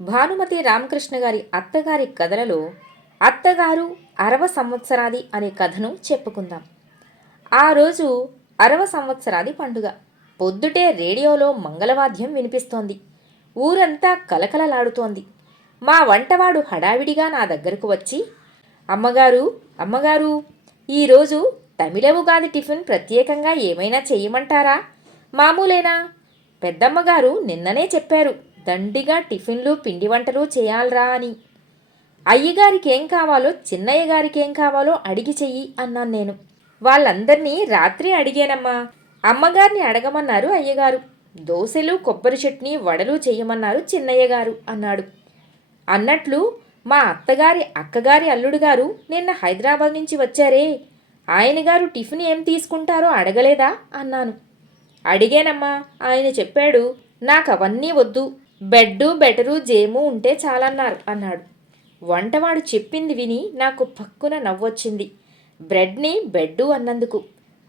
భానుమతి రామకృష్ణ గారి అత్తగారి కథలలో అత్తగారు అరవ సంవత్సరాది అనే కథను చెప్పుకుందాం. ఆ రోజు అరవ సంవత్సరాది పండుగ. పొద్దుటే రేడియోలో మంగళవాద్యం వినిపిస్తోంది. ఊరంతా కలకలలాడుతోంది. మా వంటవాడు హడావిడిగా నా దగ్గరకు వచ్చి అమ్మగారు అమ్మగారు ఈరోజు తమిళ ఉగాది టిఫిన్ ప్రత్యేకంగా ఏమైనా చేయమంటారా? మామూలేనా? పెద్దమ్మగారు నిన్ననే చెప్పారు. దండిగా టిఫిన్లు పిండి వంటలు చేయాలరా అని. అయ్యగారికి ఏం కావాలో చిన్నయ్య గారికి ఏం కావాలో అడిగి చెయ్యి అన్నాను నేను. వాళ్ళందరినీ రాత్రి అడిగానమ్మా. అమ్మగారిని అడగమన్నారు అయ్యగారు. దోశలు కొబ్బరి చట్నీ వడలు చెయ్యమన్నారు చిన్నయ్య గారు అన్నాడు. అన్నట్లు మా అత్తగారి అక్కగారి అల్లుడు గారు నిన్న హైదరాబాద్ నుంచి వచ్చారే. ఆయన గారు టిఫిన్ ఏం తీసుకుంటారో అడగలేదా అన్నాను. అడిగానమ్మా. ఆయన చెప్పాడు నాకు అవన్నీ వద్దు. బెడ్డు బెటరు జేము ఉంటే చాలన్నారు అన్నాడు. వంటవాడు చెప్పింది విని నాకు పక్కున నవ్వొచ్చింది. బ్రెడ్ని బెడ్డు అన్నందుకు.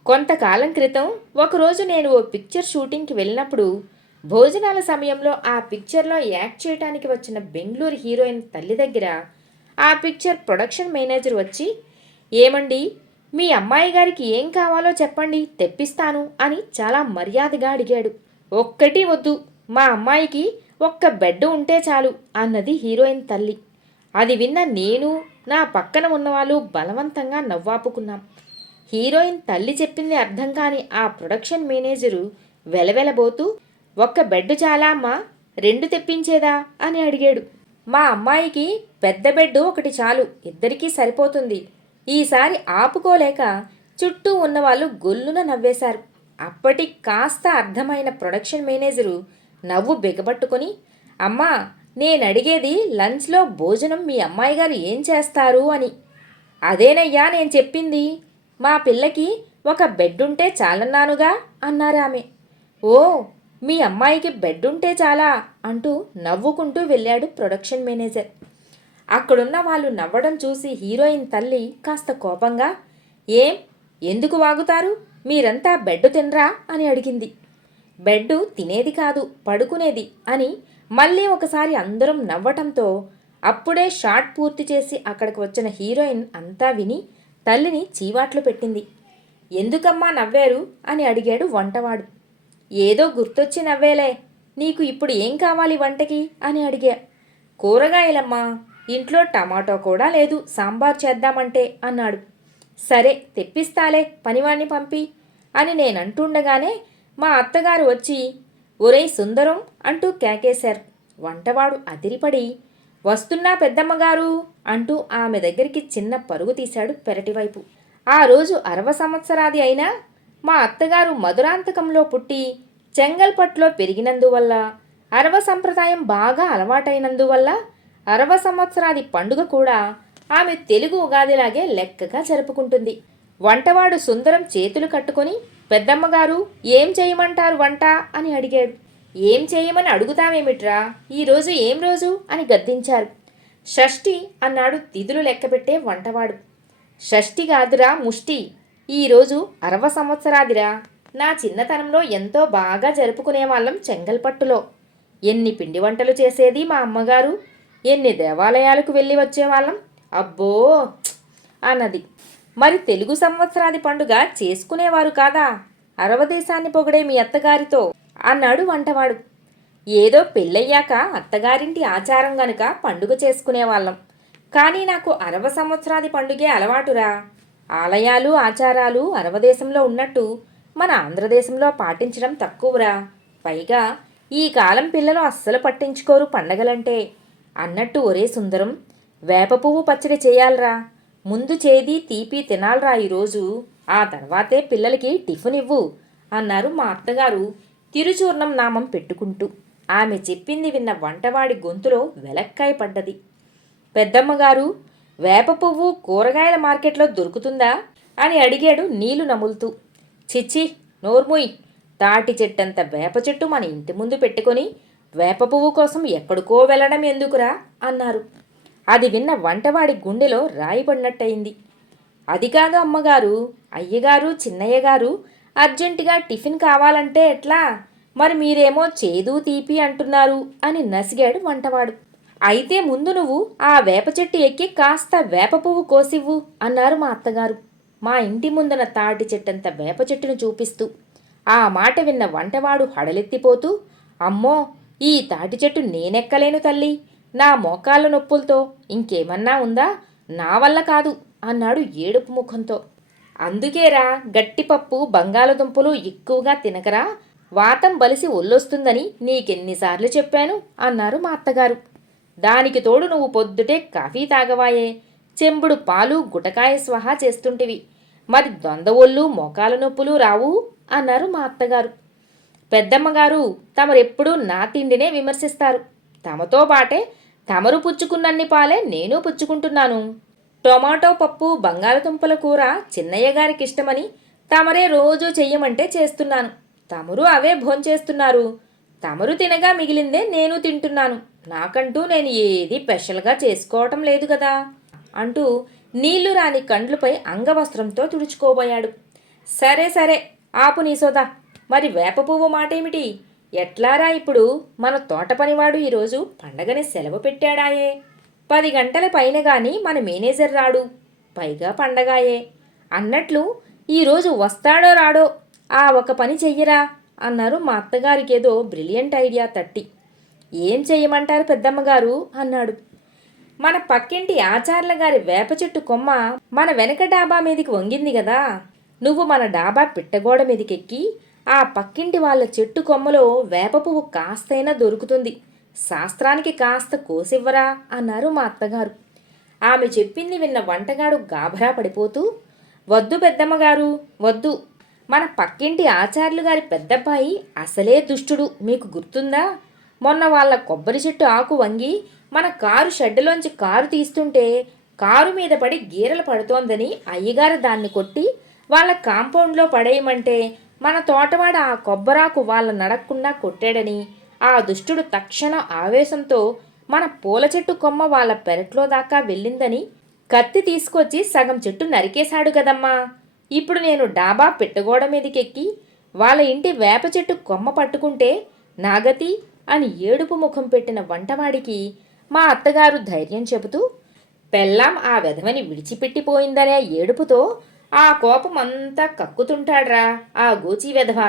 కొంతకాలం క్రితం ఒకరోజు నేను ఓ పిక్చర్ షూటింగ్కి వెళ్ళినప్పుడు భోజనాల సమయంలో ఆ పిక్చర్లో యాక్ట్ చేయడానికి వచ్చిన బెంగళూరు హీరోయిన్ తల్లి దగ్గర ఆ పిక్చర్ ప్రొడక్షన్ మేనేజర్ వచ్చి ఏమండి మీ అమ్మాయి గారికి ఏం కావాలో చెప్పండి తెప్పిస్తాను అని చాలా మర్యాదగా అడిగాడు. ఒక్కటి వద్దు మా అమ్మాయికి ఒక్క బెడ్ ఉంటే చాలు అన్నది హీరోయిన్ తల్లి. అది విన్న నేను నా పక్కన ఉన్నవాళ్ళు బలవంతంగా నవ్వాపుకున్నాం. హీరోయిన్ తల్లి చెప్పింది అర్థం కాని ఆ ప్రొడక్షన్ మేనేజరు వెలవెలబోతూ ఒక్క బెడ్ చాలా అమ్మా రెండు తెప్పించేదా? అని అడిగాడు. మా అమ్మాయికి పెద్ద బెడ్ ఒకటి చాలు ఇద్దరికీ సరిపోతుంది. ఈసారి ఆపుకోలేక చుట్టూ ఉన్నవాళ్ళు గొల్లున నవ్వేశారు. అప్పటి కాస్త అర్థమైన ప్రొడక్షన్ మేనేజరు నవ్వు బిగబట్టుకొని అమ్మా నేను అడిగేది లంచ్లో భోజనం మీ అమ్మాయి గారు ఏం చేస్తారు? అని. అదేనయ్యా నేను చెప్పింది మా పిల్లకి ఒక బెడ్ ఉంటే చాలన్నానుగా అన్నారామె ఓ మీ అమ్మాయికి బెడ్ ఉంటే చాలా అంటూ నవ్వుకుంటూ వెళ్ళాడు ప్రొడక్షన్ మేనేజర్. అక్కడున్న వాళ్ళు నవ్వడం చూసి హీరోయిన్ తల్లి కాస్త కోపంగా ఏం? ఎందుకు వాగుతారు? మీరంతా బెడ్ తినరా? అని అడిగింది. బెడ్డు తినేది కాదు పడుకునేది అని మళ్ళీ ఒకసారి అందరం నవ్వటంతో అప్పుడే షాట్ పూర్తి చేసి అక్కడికి వచ్చిన హీరోయిన్ అంతా విని తల్లిని చీవాట్లు పెట్టింది. ఎందుకమ్మా నవ్వారు? అని అడిగాడు వంటవాడు. ఏదో గుర్తొచ్చి నవ్వేలే నీకు ఇప్పుడు ఏం కావాలి వంటకి? అని అడిగా. కూరగాయలమ్మా ఇంట్లో టమాటో కూడా లేదు సాంబార్ చేద్దామంటే అన్నాడు. సరే తెప్పిస్తాలే పనివాణ్ణి పంపి అని నేనంటుండగానే మా అత్తగారు వచ్చి ఒరేయ్ సుందరం అంటూ కేకేశారు. వంటవాడు అదిరిపడి వస్తున్నా పెద్దమ్మగారు అంటూ ఆమె దగ్గరికి చిన్న పరుగు తీశాడు పెరటివైపు. ఆ రోజు అరవ సంవత్సరాది అయినా మా అత్తగారు మధురాంతకంలో పుట్టి చెంగల్పట్లో పెరిగినందువల్ల అరవ సంప్రదాయం బాగా అలవాటైనందువల్ల అరవ సంవత్సరాది పండుగ కూడా ఆమె తెలుగు ఉగాదిలాగే లెక్కగా జరుపుకుంటుంది. వంటవాడు సుందరం చేతులు కట్టుకొని పెద్దమ్మగారు ఏం చేయమంటారు వంట? అని అడిగాడు. ఏం చేయమని అడుగుతామేమిట్రా ఈరోజు ఏం రోజు? అని గద్దించారు. షష్ఠి అన్నాడు తిథులు లెక్కపెట్టే వంటవాడు. షష్ఠి కాదురా ముష్టి. ఈరోజు అరవ సంవత్సరాదిరా. నా చిన్నతనంలో ఎంతో బాగా జరుపుకునేవాళ్ళం చెంగల్పట్టులో. ఎన్ని పిండి వంటలు చేసేది మా అమ్మగారు? ఎన్ని దేవాలయాలకు వెళ్ళి వచ్చేవాళ్ళం అబ్బో! అన్నది. మరి తెలుగు సంవత్సరాది పండుగ చేసుకునేవారు కాదా? అరవ దేశాన్ని మీ అత్తగారితో అన్నాడు వంటవాడు. ఏదో పెళ్ళయ్యాక అత్తగారింటి ఆచారం గనుక పండుగ చేసుకునేవాళ్ళం. కానీ నాకు అరవ సంవత్సరాది పండుగే అలవాటురా. ఆలయాలు ఆచారాలు అరవ దేశంలో ఉన్నట్టు మన ఆంధ్రదేశంలో పాటించడం తక్కువరా? పైగా ఈ కాలం పిల్లలు అస్సలు పట్టించుకోరు పండగలంటే. అన్నట్టు ఒరే సుందరం వేప పువ్వు పచ్చడి చేయాలరా. ముందు చేది తీపి తినాలరా ఈరోజు. ఆ తర్వాతే పిల్లలకి టిఫిన్ ఇవ్వు అన్నారు మా అత్తగారు తిరుచూర్ణం నామం పెట్టుకుంటూ. ఆమె చెప్పింది విన్న వంటవాడి గొంతులో వెలక్కాయ పడ్డది. పెద్దమ్మగారు వేప పువ్వు కూరగాయల మార్కెట్లో దొరుకుతుందా అని అడిగాడు నీళ్ళు నములుతూ. చిచ్చి నోర్ముయ్ తాటి చెట్టంత వేప చెట్టు మన ఇంటి ముందు పెట్టుకొని వేప పువ్వు కోసం ఎక్కడికో వెళ్ళడం ఎందుకురా? అన్నారు. అది విన్న వంటవాడి గుండెలో రాయిపడినట్టయింది అది కాదు అమ్మగారు అయ్యగారు చిన్నయ్య గారు అర్జెంటుగా టిఫిన్ కావాలంటే ఎట్లా? మరి మీరేమో చేదు తీపి అంటున్నారు అని నసిగాడు వంటవాడు. అయితే ముందు నువ్వు ఆ వేప చెట్టు ఎక్కి కాస్త వేప పువ్వు కోసివ్వు అన్నారు మా అత్తగారు. మా ఇంటి ముందున తాటి చెట్టంత వేప చెట్టును చూపిస్తూ. ఆ మాట విన్న వంటవాడు హడలెత్తిపోతూ అమ్మో ఈ తాటి చెట్టు నేనెక్కలేను తల్లి. నా మోకాళ్ళ నొప్పులతో ఇంకేమన్నా ఉందా? నా వల్ల కాదు అన్నాడు ఏడుపు ముఖంతో. అందుకేరా గట్టిపప్పు బంగాళదుంపలు ఎక్కువగా తినకరా? వాతం బలిసి ఒల్లొస్తుందని నీకెన్నిసార్లు చెప్పాను అన్నారు మా అత్తగారు. దానికి తోడు నువ్వు పొద్దుటే కాఫీ తాగవాయే. చెంబుడు పాలు గుటకాయ స్వహా చేస్తుంటివి. మరి దొందవొళ్ళు మోకాల నొప్పులు రావు అన్నారు మా అత్తగారు. పెద్దమ్మగారు తమరెప్పుడూ నా తిండినే విమర్శిస్తారు. తమతో పాటే తమరు పుచ్చుకున్నన్ని పాలే నేను పుచ్చుకుంటున్నాను. టొమాటో పప్పు బంగాళదుంపల కూర చిన్నయ్య గారికి ఇష్టమని తమరే రోజు చెయ్యమంటే చేస్తున్నాను. తమరు అవే భోంచేస్తున్నారు. తమరు తినగా మిగిలిందే నేను తింటున్నాను. నాకంటూ నేను ఏది స్పెషల్గా చేసుకోవటం లేదు కదా అంటూ నీళ్ళు రాని కండ్లపై అంగవస్త్రంతో తుడుచుకోబోయాడు. సరే సరే ఆపు నీ సోదా మరి వేప పువ్వు మాటేమిటి? ఎట్లారా ఇప్పుడు? మన తోట పనివాడు ఈరోజు పండగని సెలవు పెట్టాడాయే. పది గంటల పైన గాని మన మేనేజర్ రాడు. పైగా పండగాయే. అన్నట్లు ఈరోజు వస్తాడో రాడో ఆ ఒక పని చెయ్యరా అన్నారు మా అత్తగారికి ఏదో బ్రిలియంట్ ఐడియా తట్టి. ఏం చెయ్యమంటారు పెద్దమ్మగారు? అన్నాడు. మన పక్కింటి ఆచార్ల గారి వేప చెట్టు కొమ్మ మన వెనక డాబా మీదికి వంగింది కదా నువ్వు మన డాబా పిట్టగోడ మీదకెక్కి ఆ పక్కింటి వాళ్ళ చెట్టు కొమ్మలో వేప పువ్వు కాస్తైనా దొరుకుతుంది. శాస్త్రానికి కాస్త కోసివ్వరా? అన్నారు మా అత్తగారు. ఆమె చెప్పింది విన్న వంటగాడు గాభరా పడిపోతూ వద్దు పెద్దమ్మగారు వద్దు. మన పక్కింటి ఆచార్యులు గారి పెద్దబ్బాయి అసలే దుష్టుడు. మీకు గుర్తుందా? మొన్న వాళ్ళ కొబ్బరి చెట్టు ఆకు వంగి మన కారు షెడ్డులోంచి కారు తీస్తుంటే కారు మీద పడి గీరలు పడుతోందని అయ్యగారు దాన్ని కొట్టి వాళ్ళ కాంపౌండ్లో పడేయమంటే మన తోటవాడ ఆ కొబ్బరాకు వాళ్ళ నడక్కుండా కొట్టాడని ఆ దుష్టుడు తక్షణ ఆవేశంతో మన పూల చెట్టు కొమ్మ వాళ్ళ పెరట్లో దాకా వెళ్ళిందని కత్తి తీసుకొచ్చి సగం చెట్టు నరికేశాడు కదమ్మా. ఇప్పుడు నేను డాబా పెట్టగోడ మీదకెక్కి వాళ్ళ ఇంటి వేప చెట్టు కొమ్మ పట్టుకుంటే నాగతి అని ఏడుపు ముఖం పెట్టిన వంటవాడికి మా అత్తగారు ధైర్యం చెబుతూ పెళ్ళాం ఆ వెధవని విడిచిపెట్టిపోయిందనే ఏడుపుతో ఆ కోపం అంతా కక్కుతుంటాడ్రా ఆ గోచి వెధవ.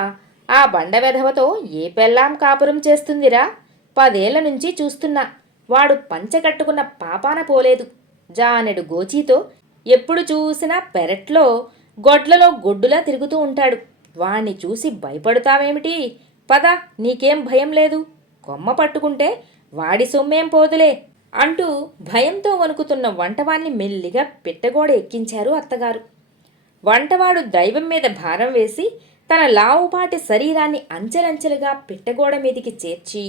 ఆ బండ వెధవతో ఏ పెళ్ళాం కాపురం చేస్తుందిరా? పదేళ్ళ నుంచి చూస్తున్నా. వాడు పంచె కట్టుకున్న పాపాన పోలేదు. జానెడు గోచీతో ఎప్పుడు చూసినా పెరట్లో గొడ్లలో గొడ్డులా తిరుగుతూ ఉంటాడు. వాణ్ణి చూసి భయపడతావేమిటి? పద నీకేం భయం లేదు. కొమ్మ పట్టుకుంటే వాడి సొమ్మేం పోదులే అంటూ భయంతో వణుకుతున్న వంటవాణ్ణి మెల్లిగా పెట్టగోడ ఎక్కించారు అత్తగారు. వంటవాడు దైవం మీద భారం వేసి తన లావుపాటి శరీరాన్ని అంచెలంచెలుగా పిట్టగోడ మీదికి చేర్చి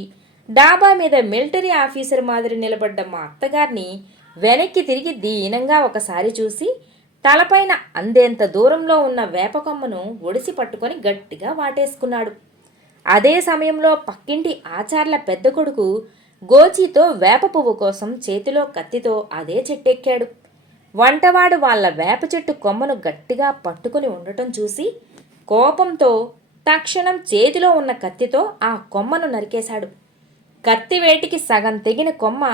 డాబా మీద మిలిటరీ ఆఫీసర్ మాదిరి నిలబడ్డ మా అత్తగారిని వెనక్కి తిరిగి దీనంగా ఒకసారి చూసి తలపైన అందేంత దూరంలో ఉన్న వేపకొమ్మను ఒడిసి పట్టుకొని గట్టిగా వాటేసుకున్నాడు. అదే సమయంలో పక్కింటి ఆచార్ల పెద్ద కొడుకు గోచీతో వేప పువ్వు కోసం చేతిలో కత్తితో అదే చెట్టెక్కాడు. వంటవాడు వాళ్ళ వేప చెట్టు కొమ్మను గట్టిగా పట్టుకుని ఉండటం చూసి కోపంతో తక్షణం చేతిలో ఉన్న కత్తితో ఆ కొమ్మను నరికేశాడు. కత్తి వేటికి సగం తెగిన కొమ్మ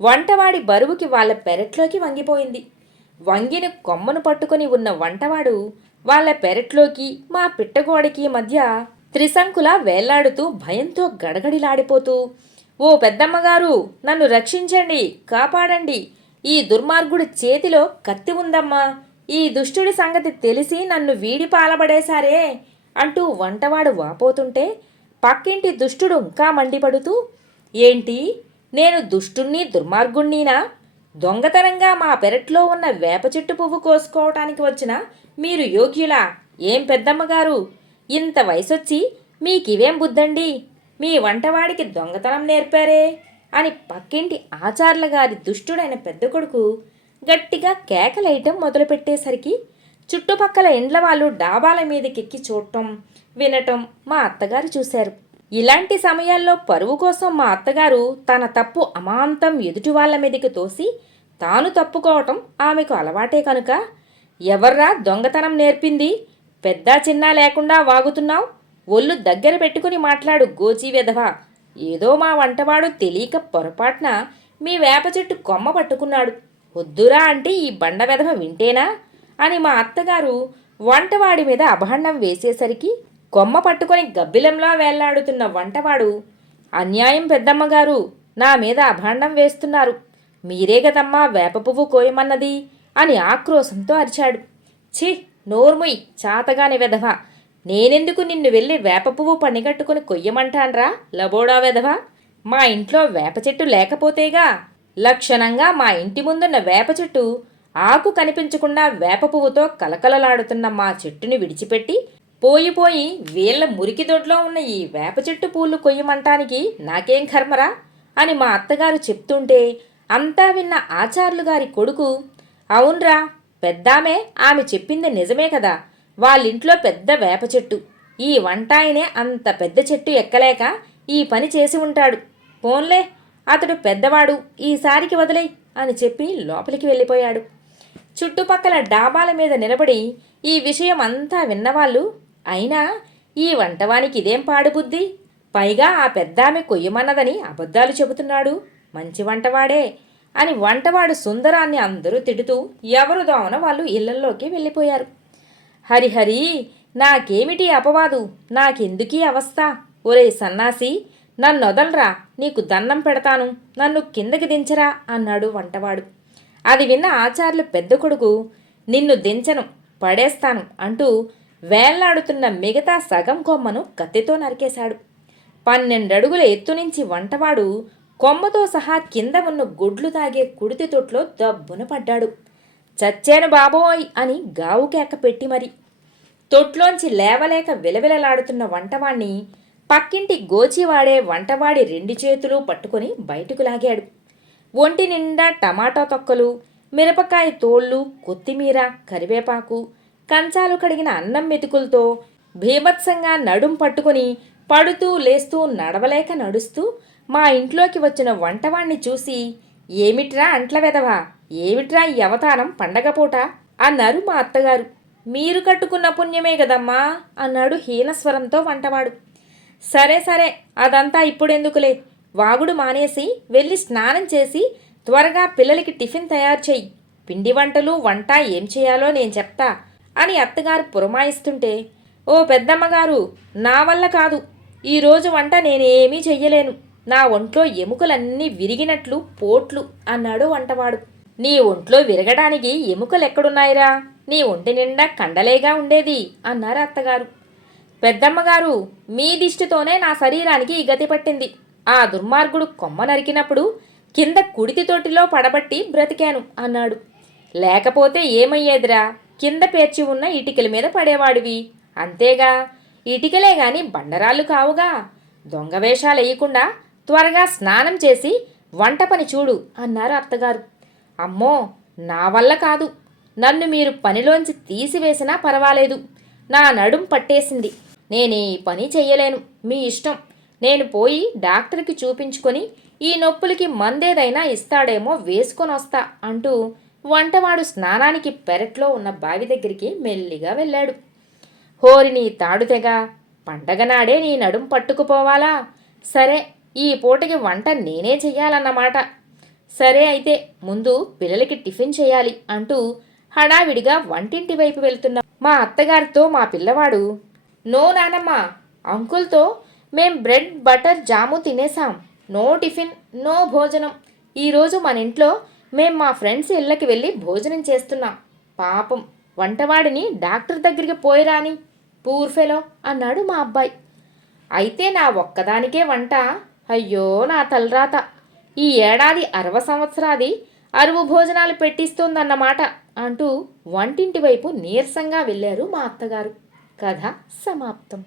వంటవాడి బరువుకి వాళ్ళ పెరట్లోకి వంగిపోయింది. వంగిన కొమ్మను పట్టుకుని ఉన్న వంటవాడు వాళ్ళ పెరట్లోకి మా పిట్టగోడికి మధ్య త్రిశంకులా వేలాడుతూ భయంతో గడగడిలాడిపోతూ ఓ పెద్దమ్మగారు నన్ను రక్షించండి కాపాడండి ఈ దుర్మార్గుడి చేతిలో కత్తి ఉందమ్మా. ఈ దుష్టుడి సంగతి తెలిసి నన్ను వీడి పాలబడేశారే అంటూ వంటవాడు వాపోతుంటే పక్కింటి దుష్టుడు ఇంకా మండిపడుతూ ఏంటి? నేను దుష్టుణ్ణి దుర్మార్గుణ్ణినా? దొంగతనంగా మా పెరట్లో ఉన్న వేప చెట్టు పువ్వు కోసుకోవటానికి వచ్చిన మీరు యోగ్యులా? ఏం పెద్దమ్మగారు? ఇంత వయసొచ్చి మీకివేం బుద్ధండి? మీ వంటవాడికి దొంగతనం నేర్పారే? అని పక్కింటి ఆచార్ల గారి దుష్టుడైన పెద్ద కొడుకు గట్టిగా కేకలేయటం మొదలుపెట్టేసరికి చుట్టుపక్కల ఇండ్ల వాళ్ళు డాబాల మీదకెక్కి చూడటం వినటం మా అత్తగారు చూశారు. ఇలాంటి సమయాల్లో పరువు కోసం మా అత్తగారు తన తప్పు అమాంతం ఎదుటి వాళ్ళ మీదకి తోసి తాను తప్పుకోవటం ఆమెకు అలవాటే కనుక ఎవర్రా దొంగతనం నేర్పింది? పెద్ద చిన్న లేకుండా వాగుతున్నావు? ఒళ్ళు దగ్గర పెట్టుకుని మాట్లాడు గోచి వెధవ. ఏదో మా వంటవాడు తెలియక పొరపాటున మీ వేప చెట్టు కొమ్మ పట్టుకున్నాడు. వద్దురా అంటే ఈ బండ వెధవ వింటేనా? అని మా అత్తగారు వంటవాడి మీద అభాండం వేసేసరికి కొమ్మ పట్టుకొని గబ్బిలంలా వేళ్ళాడుతున్న వంటవాడు అన్యాయం పెద్దమ్మగారు నా మీద అభాండం వేస్తున్నారు. మీరే కదమ్మా వేప పువ్వు కోయమన్నది అని ఆక్రోశంతో అరిచాడు. ఛీ నోర్ముయ్ చాతగాని వెధవ నేనెందుకు నిన్ను వెళ్ళి వేప పువ్వు పనిగట్టుకుని కొయ్యమంటాన్రా? లబోడా వెధవ? మా ఇంట్లో వేప చెట్టు లేకపోతేగా. లక్షణంగా మా ఇంటి ముందున్న వేప చెట్టు ఆకు కనిపించకుండా వేప పువ్వుతో కలకలలాడుతున్న మా చెట్టుని విడిచిపెట్టి పోయిపోయి వీళ్ళ మురికి దొడ్లో ఉన్న ఈ వేప చెట్టు పూలు కొయ్యమంటానికి నాకేం కర్మరా? అని మా అత్తగారు చెప్తుంటే అంతా విన్న ఆచార్యులు గారి కొడుకు అవునరా పెద్దామే ఆమె చెప్పింది నిజమే కదా. వాళ్ళింట్లో పెద్ద వేప చెట్టు. ఈ వంటాయనే అంత పెద్ద చెట్టు ఎక్కలేక ఈ పని చేసి ఉంటాడు. పోన్లే అతడు పెద్దవాడు ఈసారికి వదిలే అని చెప్పి లోపలికి వెళ్ళిపోయాడు. చుట్టుపక్కల డాబాల మీద నిలబడి ఈ విషయం అంతా విన్నవాళ్ళు అయినా ఈ వంటవానికి ఇదేం పాడుబుద్ధి? పైగా ఆ పెద్దామె కొయ్యమన్నదని అబద్ధాలు చెబుతున్నాడు. మంచి వంటవాడే అని వంటవాడు సుందరాన్ని అందరూ తిడుతూ ఎవరు దోమన వాళ్ళు ఇళ్ళల్లోకి వెళ్ళిపోయారు. హరిహరి నాకేమిటి అపవాదు? నాకెందుకీ అవస్థ? ఒరే సన్నాసి నన్ను వదలరా నీకు దండం పెడతాను నన్ను కిందకి దించరా అన్నాడు వంటవాడు. అది విన్న ఆచార్యులు పెద్ద కొడుకు నిన్ను దించను పడేస్తాను అంటూ వేళ్ళాడుతున్న మిగతా సగం కొమ్మను కత్తితో నరికేశాడు. పన్నెండడుగుల ఎత్తు నుంచి వంటవాడు కొమ్మతో సహా కింద ఉన్న గుడ్లు తాగే కుడితి తొట్లో దబ్బున పడ్డాడు. చచ్చాను బాబోయ్ అని గావు కేక పెట్టి మరి. తొట్లోంచి లేవలేక విలవిలలాడుతున్న వంటవాణ్ణి పక్కింటి గోచివాడే వంటవాడి రెండు చేతులు పట్టుకొని బయటకు లాగాడు. ఒంటి నిండా టమాటా తొక్కలు మిరపకాయ తోళ్ళు కొత్తిమీర కరివేపాకు కంచాలు కడిగిన అన్నం మెతుకులతో భీభత్సంగా నడుం పట్టుకొని పడుతూ లేస్తూ నడవలేక నడుస్తూ మా ఇంట్లోకి వచ్చిన వంటవాణ్ణి చూసి ఏమిట్రా అంట్ల వెదవా ఏమిట్రా ఈ అవతారం పండగ పూట? అన్నారు మా అత్తగారు. మీరు కట్టుకున్న పుణ్యమే కదమ్మా అన్నాడు హీనస్వరంతో వంటవాడు. సరే సరే అదంతా ఇప్పుడెందుకులే? వాగుడు మానేసి వెళ్ళి స్నానం చేసి త్వరగా పిల్లలకి టిఫిన్ తయారు చెయ్యి. పిండి వంటలు వంట ఏం చేయాలో నేను చెప్తా అని అత్తగారు పురమాయిస్తుంటే ఓ పెద్దమ్మగారు నా వల్ల కాదు. ఈరోజు వంట నేనేమీ చెయ్యలేను. నా ఒంట్లో ఎముకలన్నీ విరిగినట్లు పోట్లు అన్నాడు వంటవాడు. నీ ఒంట్లో విరగడానికి ఎముకలు ఎక్కడున్నాయిరా నీ ఒంటి నిండా కండలేగా ఉండేది అన్నారు అత్తగారు. పెద్దమ్మగారు మీ దిష్టితోనే నా శరీరానికి ఈ గతి పట్టింది. ఆ దుర్మార్గుడు కొమ్మ నరికినప్పుడు కింద కుడితి తోటిలో పడబట్టి బ్రతికాను అన్నాడు. లేకపోతే ఏమయ్యేదిరా? కింద పేర్చి ఉన్న ఇటికల మీద పడేవాడివి. అంతేగా? ఇటికలే గాని బండరాళ్ళు కావుగా? దొంగ వేషాలు వేయకుండా త్వరగా స్నానం చేసి వంట పని చూడు అన్నారు అత్తగారు. అమ్మో నా వల్ల కాదు. నన్ను మీరు పనిలోంచి తీసివేసినా పర్వాలేదు. నా నడుం పట్టేసింది. నేనే పని చెయ్యలేను. మీ ఇష్టం. నేను పోయి డాక్టర్కి చూపించుకొని ఈ నొప్పులకి మందేదైనా ఇస్తాడేమో వేసుకొని వస్తా అంటూ వంటవాడు స్నానానికి పెరట్లో ఉన్న బావి దగ్గరికి మెల్లిగా వెళ్ళాడు. హోరిని తాడుతెగ తాడు తెగ పండగ నాడే నీ నడుం పట్టుకుపోవాలా? సరే ఈ పూటకి వంట నేనే చెయ్యాలన్నమాట. సరే అయితే ముందు పిల్లలకి టిఫిన్ చేయాలి అంటూ హడావిడిగా వంటింటి వైపు వెళ్తున్న మా అత్తగారితో మా పిల్లవాడు నో నానమ్మ అంకుల్తో మేం బ్రెడ్ బటర్ జాము తినేసాం నో టిఫిన్ నో భోజనం. ఈరోజు మన ఇంట్లో మేం మా ఫ్రెండ్స్ ఇళ్ళకి వెళ్ళి భోజనం చేస్తున్నాం. పాపం వంటవాడిని డాక్టర్ దగ్గరికి పోయిరాని పూర్ఫెలో అన్నాడు మా అబ్బాయి. అయితే నా ఒక్కదానికే వంట అయ్యో నా తలరాత. ఈ ఏడాది అరవ సంవత్సరాది అరువు భోజనాలు పెట్టిస్తోందన్నమాట అంటూ వంటింటి వైపు నీరసంగా వెళ్ళారు మా అత్తగారు. కథ సమాప్తం.